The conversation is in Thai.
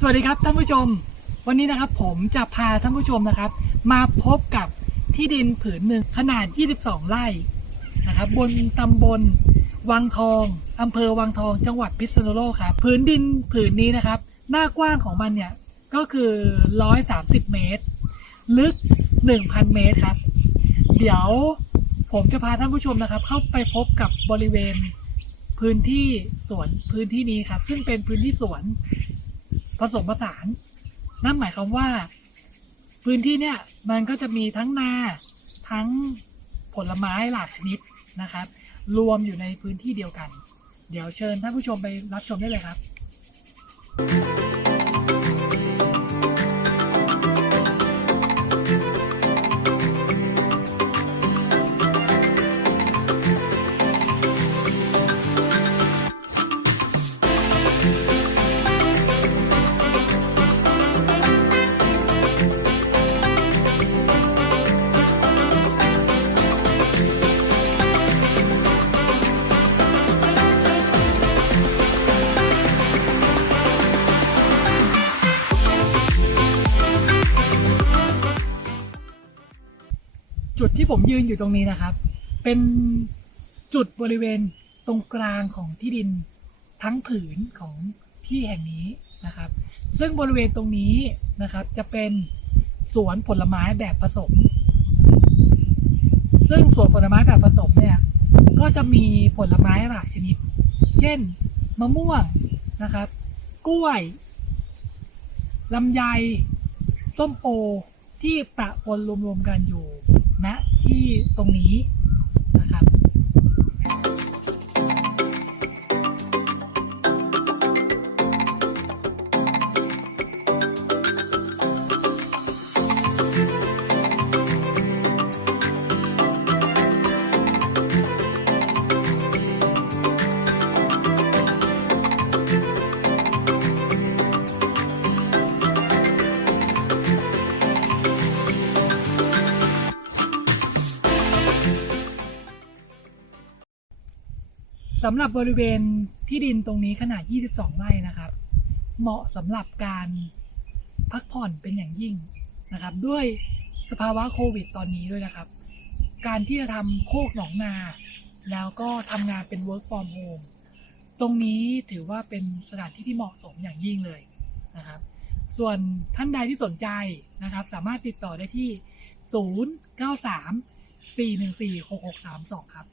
สวัสดีครับท่านผู้ชม วันนี้นะครับผมจะพาท่านผู้ชมนะครับ มาพบกับที่ดินผืนหนึ่งขนาด 22 ไร่นะครับ บนตำบลวังทองอำเภอวังทองจังหวัดพิษณุโลกครับผืนดินผืนนี้นะครับ หน้ากว้างของมันเนี่ยก็คือ 130 เมตร ลึก 1,000 เมตรครับ เดี๋ยวผมจะพาท่านผู้ชมนะครับ เข้าไปพบกับบริเวณพื้นที่สวนพื้นที่นี้ครับ ซึ่งเป็นพื้นที่สวน ผสมผสาน นั่นหมายความว่า พื้นที่เนี่ยมันก็จะมีทั้งนาทั้งผลไม้หลากชนิดนะครับ รวมอยู่ในพื้นที่เดียวกัน เดี๋ยวเชิญท่านผู้ชมไปรับชมได้เลยครับ จุดที่ผมยืนอยู่ตรงนี้นะครับ เป็นจุดบริเวณตรงกลางของที่ดินทั้งผืนของที่แห่งนี้นะครับ ซึ่งบริเวณตรงนี้นะครับ จะเป็นสวนผลไม้แบบผสม ซึ่งสวนผลไม้แบบผสมเนี่ย ก็จะมีผลไม้หลากชนิด เช่น มะม่วงนะครับ กล้วยลำไย ส้มโอที่ปะปนรวมๆกันอยู่ ณที่ตรงนี้ สำหรับบริเวณที่ดินตรงนี้ขนาด 22 ไร่นะครับ เหมาะสำหรับการพักผ่อนเป็นอย่างยิ่งนะครับ ด้วยสภาวะโควิดตอนนี้ด้วยนะครับ การที่จะทำโคกหนองนา แล้วก็ทำงานเป็น work from home ตรงนี้ถือว่าเป็นสถานที่ที่เหมาะสมอย่างยิ่งเลยนะครับ ส่วนท่านใดที่สนใจนะครับ สามารถติดต่อได้ที่ 093 414 6632 ครับ